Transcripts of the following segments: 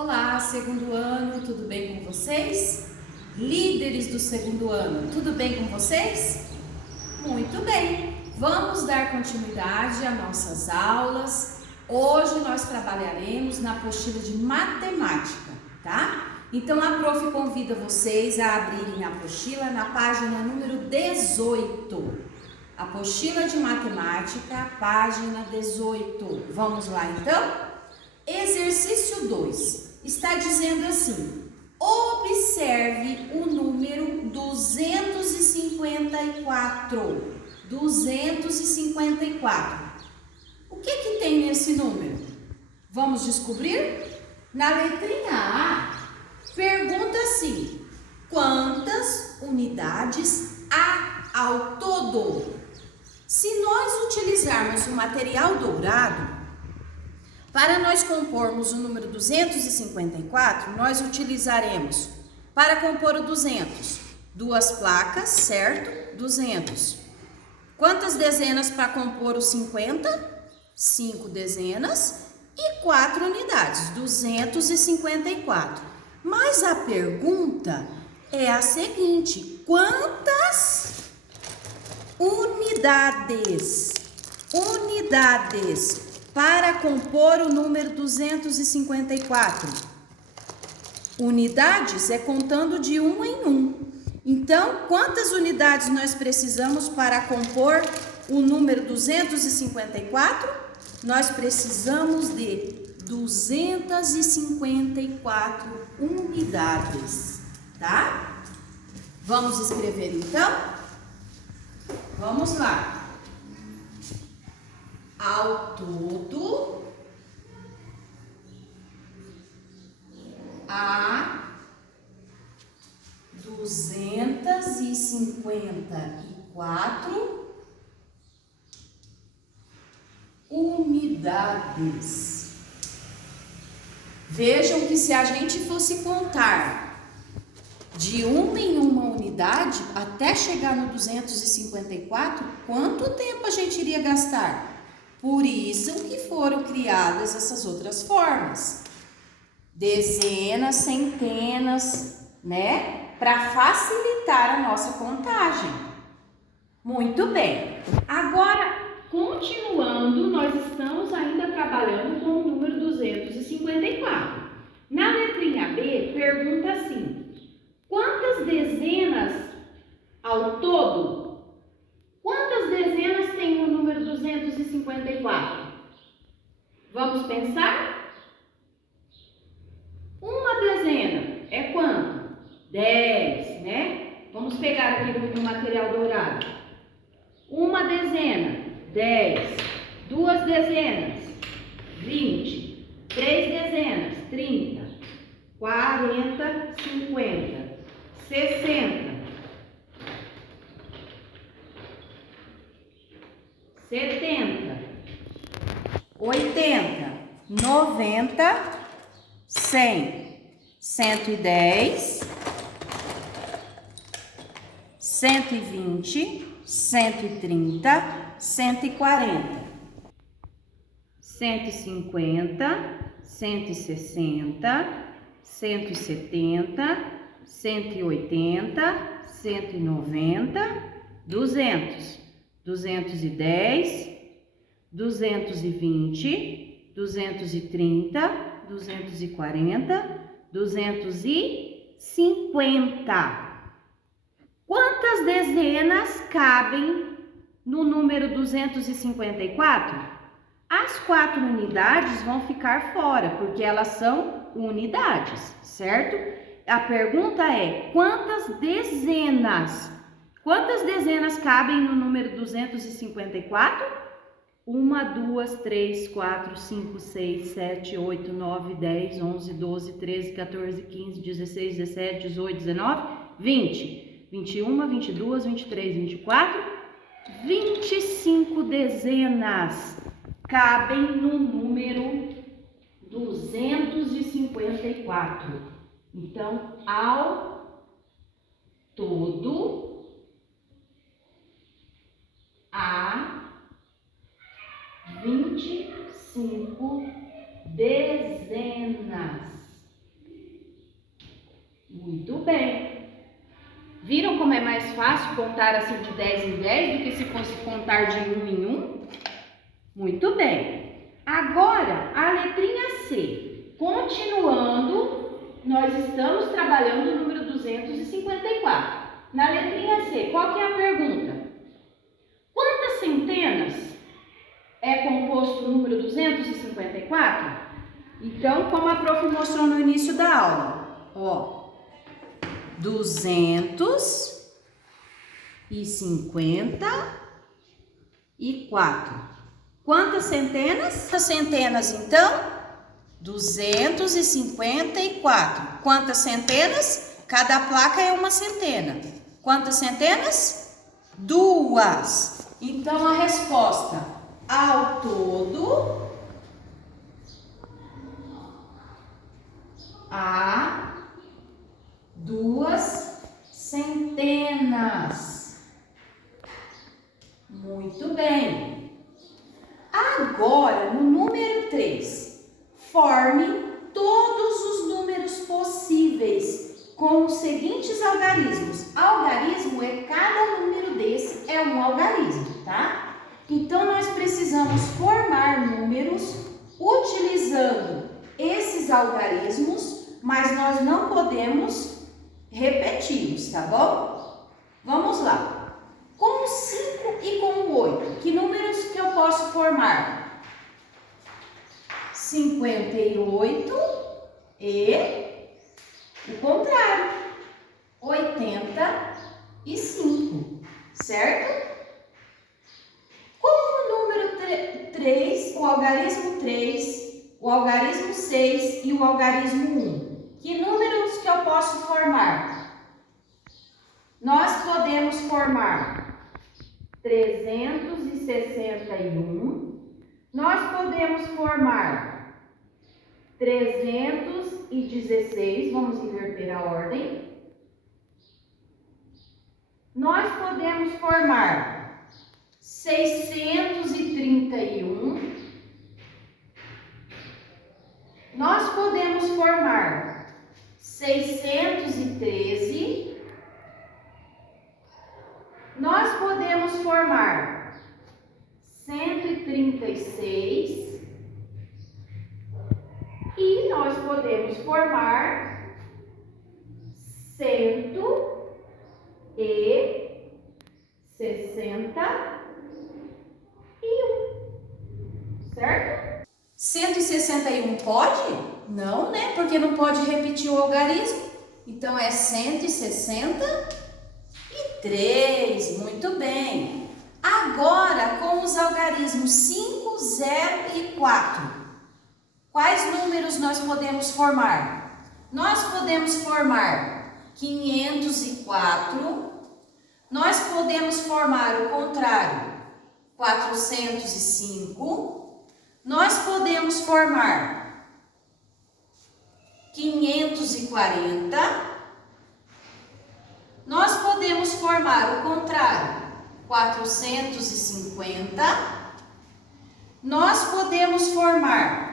Olá, segundo ano, tudo bem com vocês? Líderes do segundo ano, tudo bem com vocês? Muito bem, vamos dar continuidade às nossas aulas. Hoje nós trabalharemos na apostila de matemática, tá? Então a prof convida vocês a abrirem a apostila na página número 18. Apostila de matemática, página 18. Vamos lá então? Exercício 2 está dizendo assim: observe o número 254. 254. O que tem nesse número? Vamos descobrir? Na letrinha A, pergunta assim: quantas unidades há ao todo? Se nós utilizarmos o material dourado, para nós compormos o número 254, nós utilizaremos, para compor o 200, duas placas, certo? 200. Quantas dezenas para compor o 50? 5 dezenas e 4 unidades, 254. Mas a pergunta é a seguinte: quantas unidades para compor o número 254. Unidades é contando de um em um. Então, quantas unidades nós precisamos para compor o número 254? Nós precisamos de 254 unidades, tá? Vamos escrever então? Vamos lá. Ao todo, há 254 unidades. Vejam que se a gente fosse contar de uma em uma unidade até chegar no 254, quanto tempo a gente iria gastar? Por isso que foram criadas essas outras formas. Dezenas, centenas, né? Para facilitar a nossa contagem. Muito bem. Agora, continuando, nós estamos ainda trabalhando com o número 254. Na letrinha B, pergunta assim: quantas dezenas ao todo? Quantas dezenas tem o número 254? Vamos pensar? Uma dezena é quanto? 10, né? Vamos pegar aqui no material dourado. Uma dezena, 10. Duas dezenas, 20. Três dezenas, 30. 40, 50. 60. 70, 80, 90, 100, 110, 120, 130, 140, 150, 160, 170, 180, 190, 200. 210, 220, 230, 240, 250. Quantas dezenas cabem no número 254? As 4 unidades vão ficar fora, porque elas são unidades, certo? A pergunta é: quantas dezenas? Quantas dezenas cabem no número 254? 1, 2, 3, 4, 5, 6, 7, 8, 9, 10, 11, 12, 13, 14, 15, 16, 17, 18, 19, 20, 21, 22, 23, 24, 25 dezenas cabem no número 254. Então, ao todo, há 25 dezenas. Muito bem. Viram como é mais fácil contar assim de 10 em 10 do que se fosse contar de 1 em 1? Muito bem. Agora, a letrinha C. Continuando, nós estamos trabalhando o número 254. Na letrinha C, qual que é a pergunta? Quantas centenas é composto o número 254? Então, como a prof mostrou no início da aula, ó, 254. Quantas centenas? Quantas centenas, então? 254. Quantas centenas? Cada placa é uma centena. Quantas centenas? 2. Então, a resposta ao todo, há 2 centenas. Muito bem. Agora, no número 3, forme todos os números possíveis com os seguintes algarismos. Algarismo é cada número desse, é um algarismo, tá? Então, nós precisamos formar números utilizando esses algarismos, mas nós não podemos repeti-los, tá bom? Vamos lá. Com o 5 e com o 8, que números que eu posso formar? 58 e o contrário, 85, certo? Com o número 3, o algarismo 3, o algarismo 6 e o algarismo 1, que números que eu posso formar? Nós podemos formar 361, nós podemos formar 316, vamos inverter a ordem. Nós podemos formar 631, nós podemos formar 613, nós podemos formar 136 e nós podemos formar 161, certo? 161 pode? Não, né? Porque não pode repetir o algarismo. Então, é 163. Muito bem. Agora, com os algarismos 5, 0 e 4. Quais números nós podemos formar? Nós podemos formar 504. Nós podemos formar o contrário, 405. Nós podemos formar 540. Nós podemos formar o contrário, 450. Nós podemos formar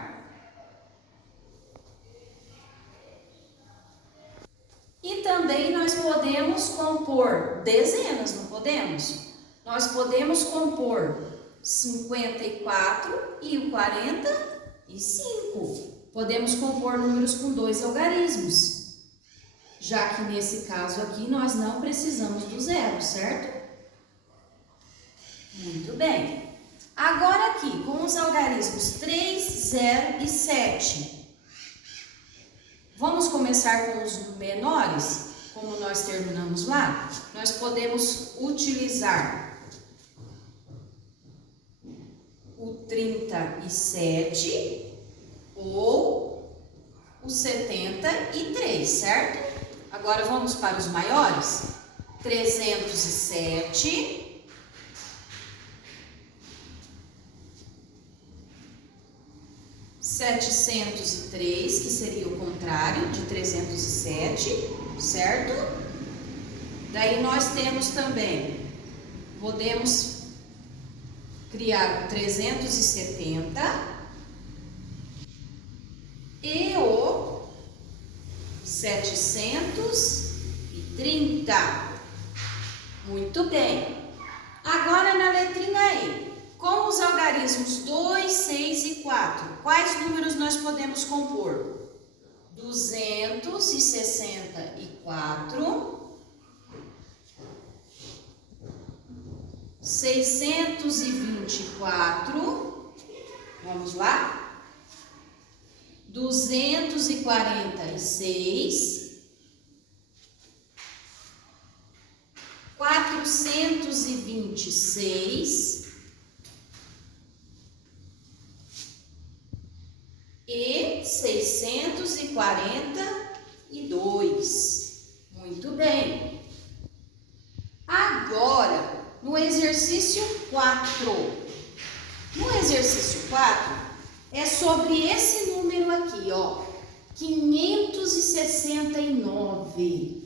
e também nós podemos compor dezenas, não podemos? Nós podemos compor 54 e o 45. Podemos compor números com 2 algarismos, já que nesse caso aqui nós não precisamos do zero, certo? Muito bem. Agora aqui, com os algarismos 3, 0 e 7. Vamos começar com os menores, como nós terminamos lá. Nós podemos utilizar o 37 ou o 73, certo? Agora vamos para os maiores. 307. 703, que seria o contrário de 307, certo? Daí nós temos também, podemos criar o 370 e o 730. Muito bem. Agora na letrinha E. Com os algarismos 2, 6 e 4, quais números nós podemos compor? 264, 624, vamos lá, 246, 426 e 642. Muito bem. Agora, no exercício 4. No exercício 4, é sobre esse número aqui, ó, 569.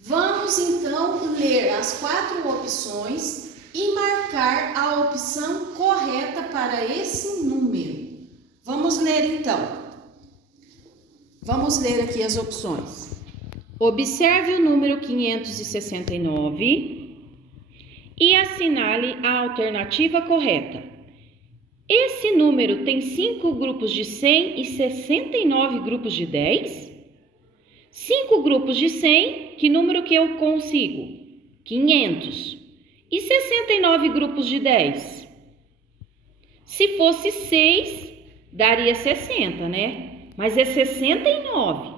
Vamos, então, ler as 4 opções e marcar a opção correta para esse número. Vamos ler, então. Vamos ler aqui as opções. Observe o número 569 e assinale a alternativa correta. Esse número tem 5 grupos de 100 e 69 grupos de 10? 5 grupos de 100, que número que eu consigo? 500. E 69 grupos de 10? Se fosse 6, daria 60, né? Mas é 69.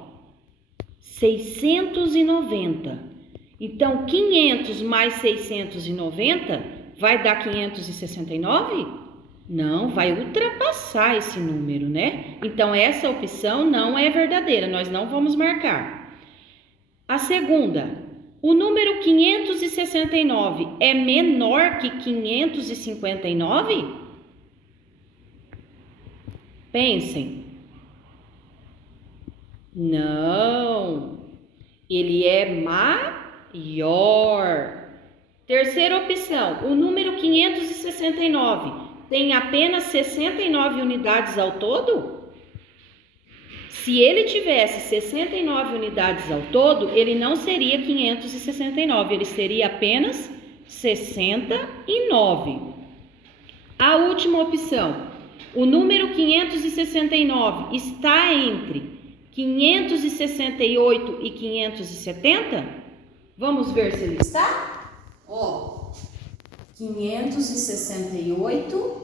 690. Então, 500 mais 690 vai dar 569? Não, vai ultrapassar esse número, né? Então, essa opção não é verdadeira, nós não vamos marcar. A segunda, o número 569 é menor que 559? Pensem. Não, ele é maior. Terceira opção, o número 569 tem apenas 69 unidades ao todo? Se ele tivesse 69 unidades ao todo, ele não seria 569, ele seria apenas 69. A última opção, o número 569 está entre 568 e 570? Vamos ver se ele está? Ó, 568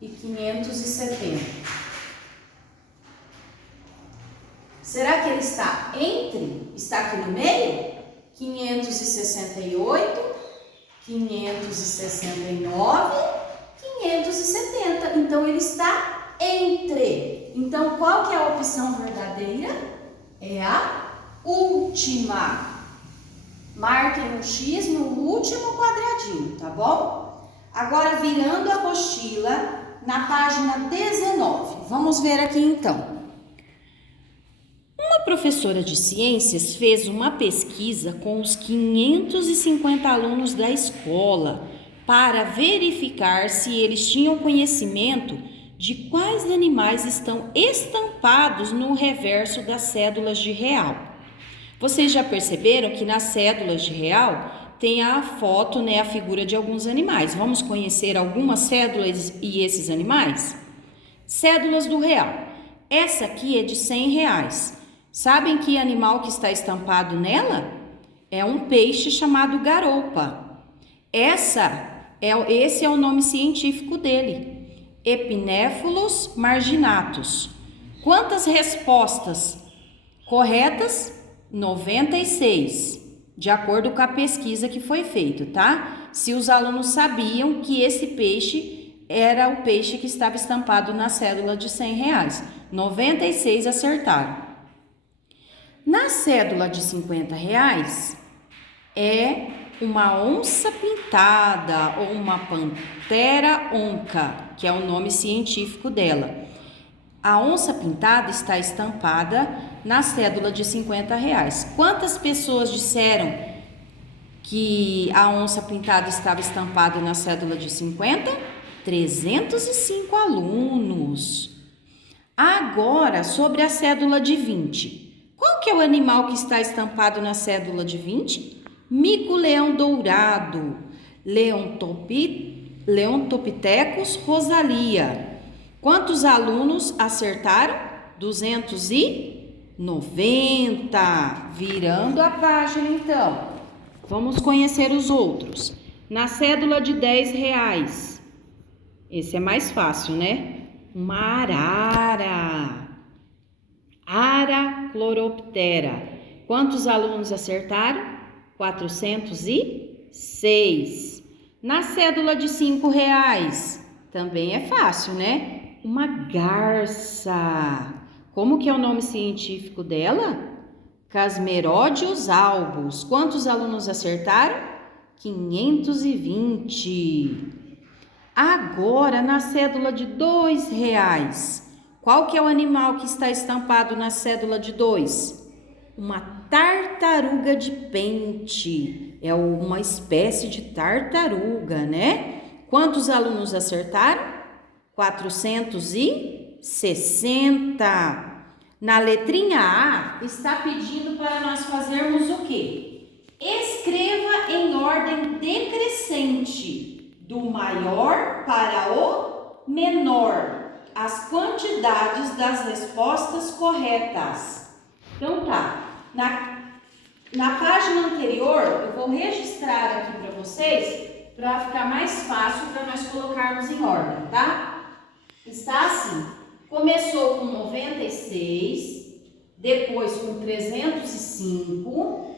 e 570. Será que ele está entre? Está aqui no meio? 568, 569, 570. Então, ele está entre. Então, qual que é a opção verdadeira? É a última. Marquem um X no último quadradinho, tá bom? Agora, virando a apostila na página 19. Vamos ver aqui, então. Uma professora de ciências fez uma pesquisa com os 550 alunos da escola para verificar se eles tinham conhecimento de quais animais estão estampados no reverso das cédulas de real. Vocês já perceberam que nas cédulas de real tem a foto, né, a figura de alguns animais. Vamos conhecer algumas cédulas e esses animais? Cédulas do real. Essa aqui é de R$100. Sabem que animal que está estampado nela? É um peixe chamado garoupa. Esse é o nome científico dele, Epinéphalos marginatus. Quantas respostas corretas? 96, de acordo com a pesquisa que foi feita, tá? Se os alunos sabiam que esse peixe era o peixe que estava estampado na cédula de R$100. 96 acertaram. Na cédula de R$50 é uma onça pintada ou uma pantera onca, que é o nome científico dela. A onça pintada está estampada na cédula de R$50. Quantas pessoas disseram que a onça pintada estava estampada na cédula de 50? 305 alunos. Agora, sobre a cédula de 20. Qual que é o animal que está estampado na cédula de 20? Mico-leão dourado, Leontopithecus rosalia. Quantos alunos acertaram? 290. Virando a página, então. Vamos conhecer os outros. Na cédula de R$10. Esse é mais fácil, né? Uma arara. Aracloroptera. Quantos alunos acertaram? 406. Na cédula de R$5, também é fácil, né? Uma garça. Como que é o nome científico dela? Casmerodius albus. Quantos alunos acertaram? 520. Agora, na cédula de R$2, qual que é o animal que está estampado na cédula de 2? Uma tartaruga de pente. É uma espécie de tartaruga, né? Quantos alunos acertaram? 460. Na letrinha A, está pedindo para nós fazermos o quê? Escreva em ordem decrescente, do maior para o menor, as quantidades das respostas corretas. Então tá, na página anterior, eu vou registrar aqui para vocês, para ficar mais fácil para nós colocarmos em ordem, tá? Está assim, começou com 96, depois com 305,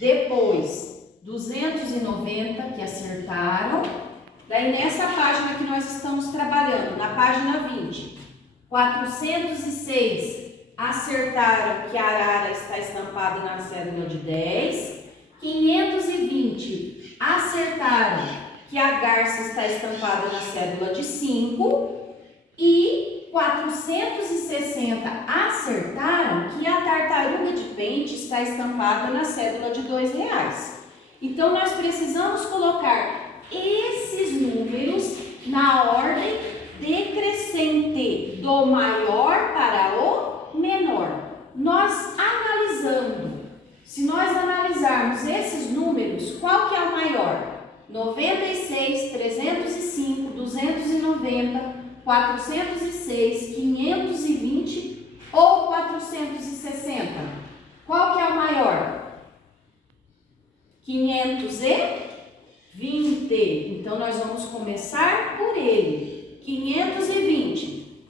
depois 290 que acertaram. Daí nessa página que nós estamos trabalhando, na página 20, 406 acertaram que a arara está estampada na cédula de 10, 520 acertaram que a garça está estampada na cédula de 5 e 460 acertaram que a tartaruga de pente está estampada na cédula de R$2. Então, nós precisamos colocar esses números na ordem decrescente, do maior para o menor. Nós analisando, se nós analisarmos esses números, qual que é o maior? 96, 305, 290, 406, 520 ou 460? Qual que é o maior? 520. Então, nós vamos começar por ele. 520.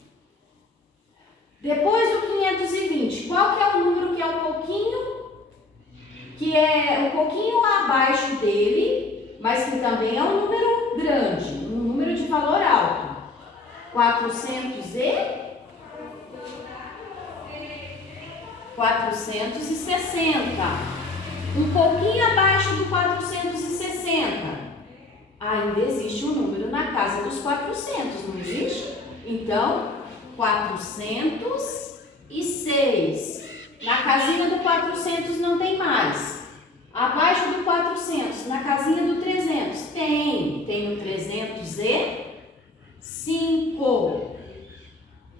Depois do 520, qual que é o número que é um pouquinho abaixo dele, mas que também é um número grande, um número de valor alto? 460. Um pouquinho abaixo do 460. Ainda existe um número na casa dos 400, não existe? Então, 406. Na casinha do 400 não tem mais. Abaixo do 400, na casinha do 300, tem o 305.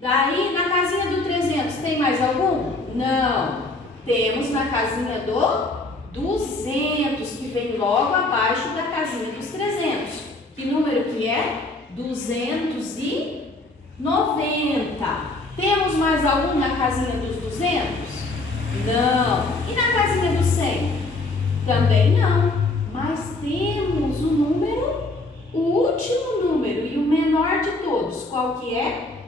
Daí, na casinha do 300, tem mais algum? Não. Temos na casinha do 200, que vem logo abaixo da casinha dos 300. Que número que é? 290. Temos mais algum na casinha dos 200? Não. E na casinha dos 100? Também não. Mas temos o número, o último número e o menor de todos. Qual que é?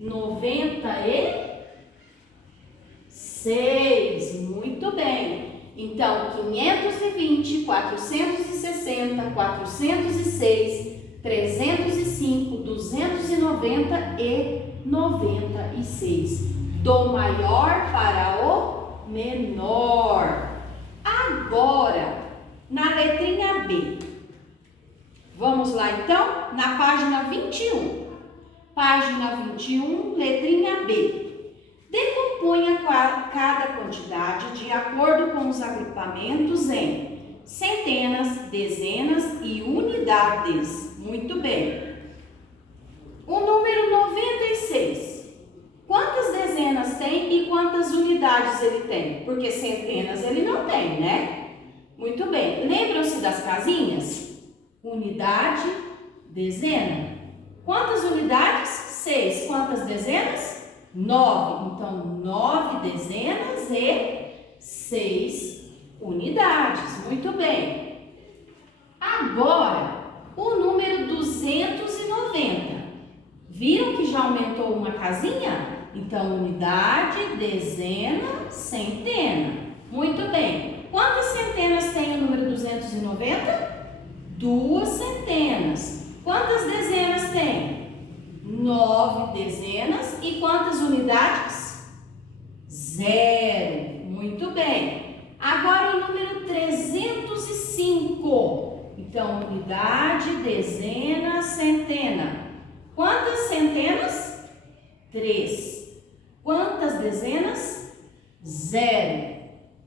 96. Muito bem. Então, 520, 460, 406, 305, 290 e 96. Do maior para o menor. Agora, na letrinha B. Vamos lá, então, na página 21. Página 21, letrinha B. Decomponha cada quantidade de acordo com os agrupamentos em centenas, dezenas e unidades. Muito bem. O número 96. Quantas dezenas tem e quantas unidades ele tem? Porque centenas ele não tem, né? Muito bem. Lembram-se das casinhas? Unidade, dezena. Quantas unidades? 6. Quantas dezenas? 9. Então, 9 dezenas e 6 unidades. Muito bem. Agora, o número 290. Viram que já aumentou uma casinha? Então, unidade, dezena, centena. Muito bem. Quantas centenas tem o número 290? 2 centenas. Quantas dezenas tem? 9 dezenas. E quantas unidades? 0. Muito bem. Agora o número 305. Então, unidade, dezena, centena. Quantas centenas? 3. Quantas dezenas? 0.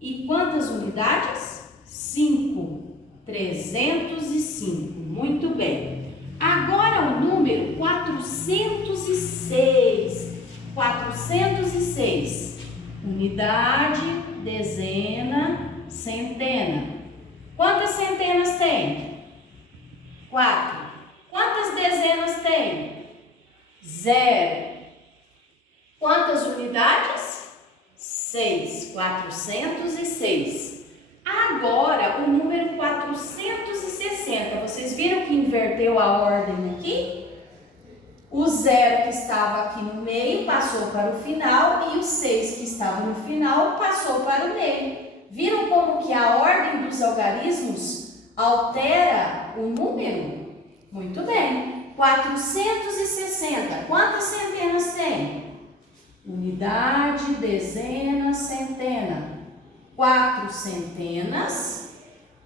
E quantas unidades? 5. 305. Muito bem. Agora o número 406. 406. Unidade, dezena, centena. Quantas centenas tem? 4. Quantas dezenas tem? 0. Quantas unidades? 6. 406. Agora, o número 460. Vocês viram que inverteu a ordem aqui? O 0 que estava aqui no meio passou para o final e o 6 que estava no final passou para o meio. Viram como que a ordem dos algarismos altera o número? Muito bem. 460. Quantas centenas tem? Unidade, dezena, centena. 4 centenas.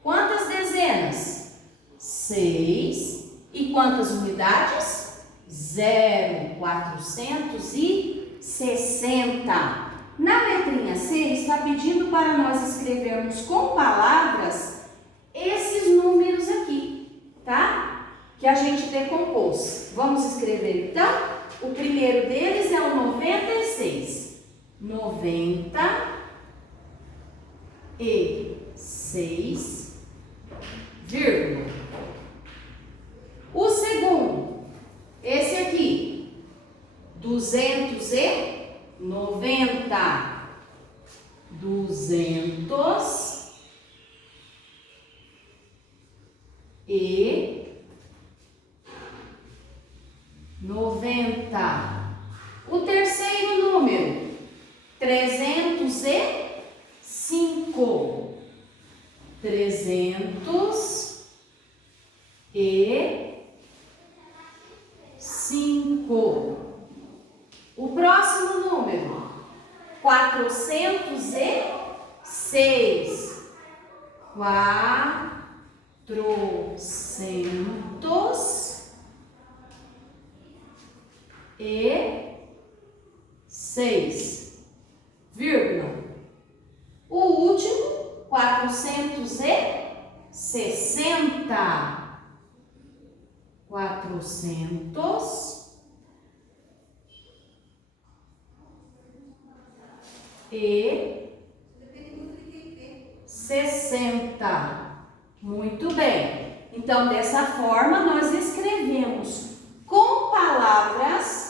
Quantas dezenas? 6. E quantas unidades? 0. 460. Na letrinha C está pedindo para nós escrevermos com palavras esses números aqui, tá? Que a gente decompôs. Vamos escrever então? O primeiro deles é o 96. 96, vírgula. O segundo, esse aqui, 290. 290. O terceiro número, 305. 305. O próximo número, 406. 406, vírgula. O último, 460. 460. Muito bem. Então, dessa forma, nós escrevemos com palavras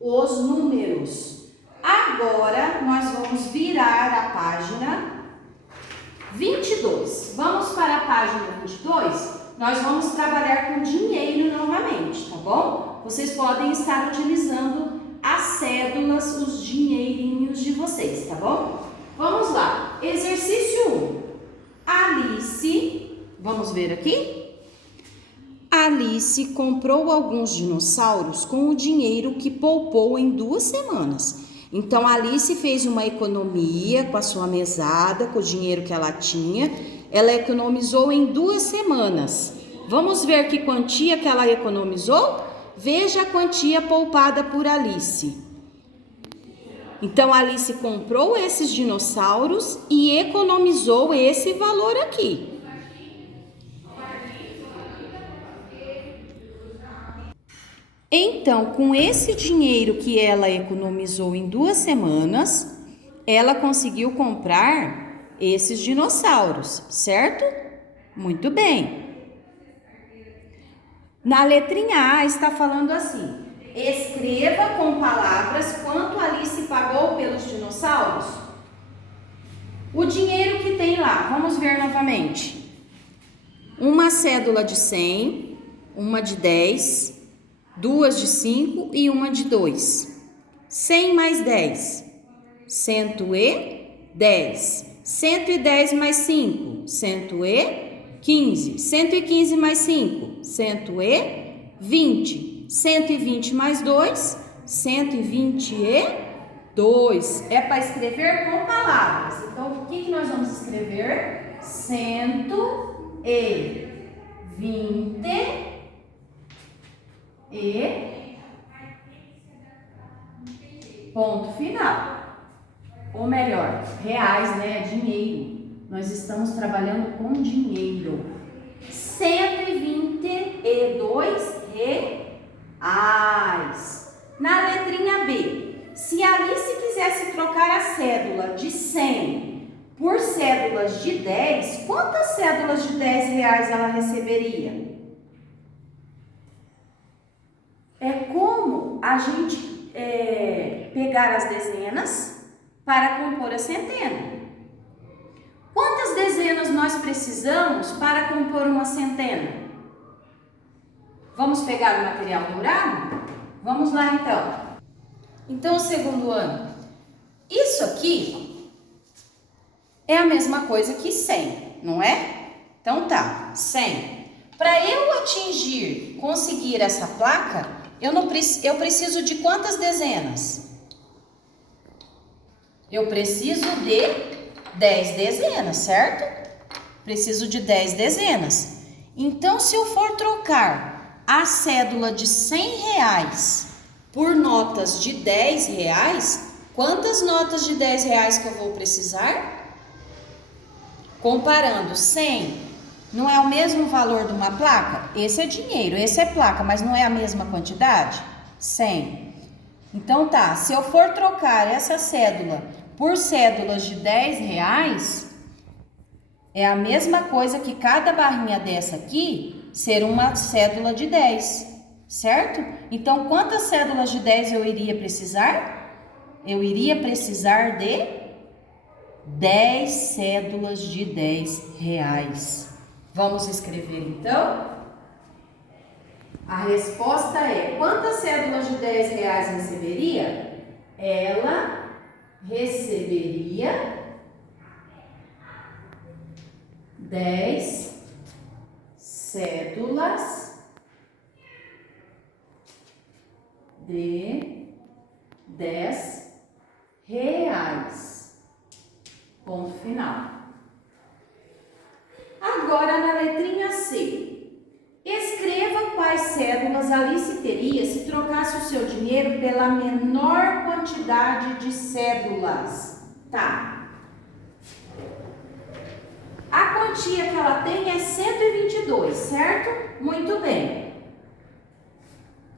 os números. Agora, nós vamos virar a página 22. Vamos para a página 22? Nós vamos trabalhar com dinheiro novamente, tá bom? Vocês podem estar utilizando as cédulas, os dinheirinhos de vocês, tá bom? Vamos lá. Exercício 1. Alice, vamos ver aqui? Alice comprou alguns dinossauros com o dinheiro que poupou em 2 semanas. Então, Alice fez uma economia com a sua mesada, com o dinheiro que ela tinha. Ela economizou em 2 semanas. Vamos ver que quantia que ela economizou? Veja a quantia poupada por Alice. Então, Alice comprou esses dinossauros e economizou esse valor aqui. Então, com esse dinheiro que ela economizou em 2 semanas, ela conseguiu comprar esses dinossauros, certo? Muito bem. Na letrinha A está falando assim: escreva com palavras quanto Alice pagou pelos dinossauros. O dinheiro que tem lá, vamos ver novamente. Uma cédula de 100, uma de 10, duas de 5 e uma de 2. 100 mais 10, 110. 110 mais 5, 115. 115 mais 5, 120. 120 mais 2, 122. É para escrever com palavras. Então, o que nós vamos escrever? 120 e ponto final. Ou melhor, reais, né? Dinheiro. Nós estamos trabalhando com dinheiro. 122 reais. Na letrinha B, se Alice quisesse trocar a cédula de 100 por cédulas de 10, quantas cédulas de 10 reais ela receberia? É como a gente pegar as dezenas para compor a centena. Quantas dezenas nós precisamos para compor uma centena? Vamos pegar o material dourado? Vamos lá então. Então, o segundo ano. Isso aqui é a mesma coisa que 100, não é? Então tá, 100. Para eu conseguir essa placa, eu preciso de quantas dezenas? Eu preciso de 10 dezenas, certo? Preciso de 10 dezenas. Então, se eu for trocar a cédula de 100 reais por notas de 10 reais, quantas notas de 10 reais que eu vou precisar? Comparando 100, não é o mesmo valor de uma placa? Esse é dinheiro, esse é placa, mas não é a mesma quantidade? 100. Então tá, se eu for trocar essa cédula por cédulas de 10 reais, é a mesma coisa que cada barrinha dessa aqui ser uma cédula de 10, certo? Então, quantas cédulas de 10 eu iria precisar? Eu iria precisar de 10 cédulas de 10 reais. Vamos escrever então? A resposta é: quantas cédulas de 10 reais receberia? Ela receberia 10 cédulas de 10 reais. Ponto final. Agora na letrinha C. Escreva quais cédulas Alice teria se trocasse o seu dinheiro pela menor quantidade de cédulas. Tá. A quantia que ela tem é 122, certo? Muito bem.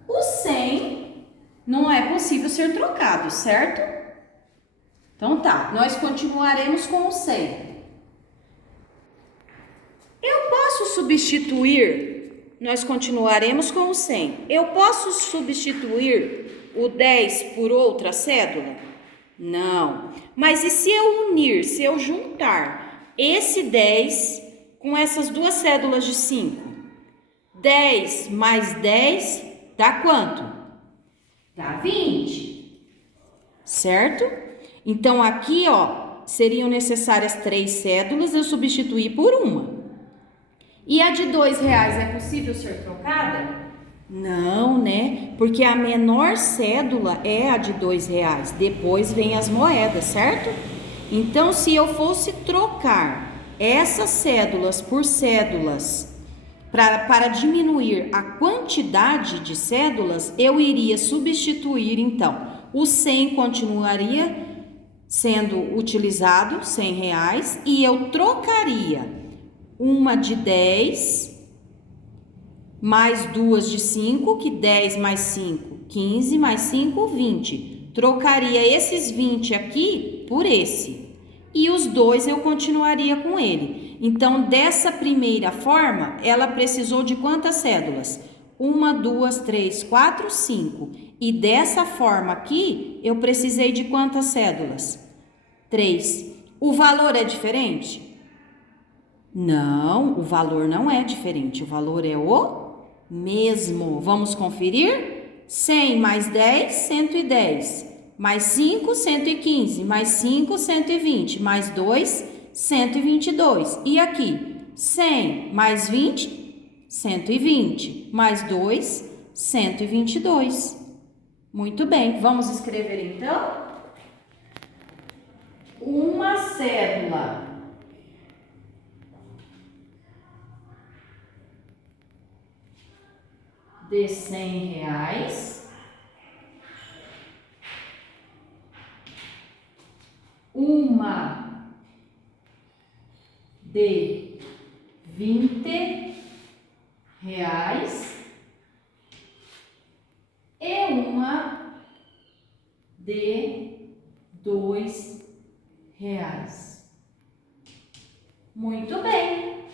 O 100 não é possível ser trocado, certo? Então tá, nós continuaremos com o 100. Eu posso substituir, nós continuaremos com o 100. Eu posso substituir o 10 por outra cédula? Não. Mas e se eu unir, se eu juntar esse 10 com essas duas cédulas de 5? 10 mais 10 dá quanto? Dá 20. Certo? Então, aqui, ó, seriam necessárias 3 cédulas, eu substituí por uma. E a de 2 reais é possível ser trocada? Não, né? Porque a menor cédula é a de 2 reais. Depois vem as moedas, certo? Então, se eu fosse trocar essas cédulas por cédulas para diminuir a quantidade de cédulas, eu iria substituir, então, o 100 continuaria sendo utilizado, 100 reais, e eu trocaria uma de 10 mais 2 de 5, que 10 mais 5, 15, mais 5, 20. Trocaria esses 20 aqui por esse. E os dois eu continuaria com ele. Então, dessa primeira forma, ela precisou de quantas cédulas? 1, 2, 3, 4, 5. E dessa forma aqui, eu precisei de quantas cédulas? 3. O valor é diferente? Não, o valor não é diferente. O valor é o mesmo. Vamos conferir? 100 mais 10, 110. Mais 5, 115. Mais 5, 120. Mais 2, 122. E aqui? 100 mais 20, 120. Mais 2, 122. Muito bem, vamos escrever então? Uma cédula de R$ 100, uma de R$ 20 e uma de R$ 2. Muito bem.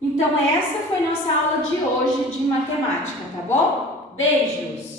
Então, essa foi nossa aula de hoje de matemática, tá bom? Beijos!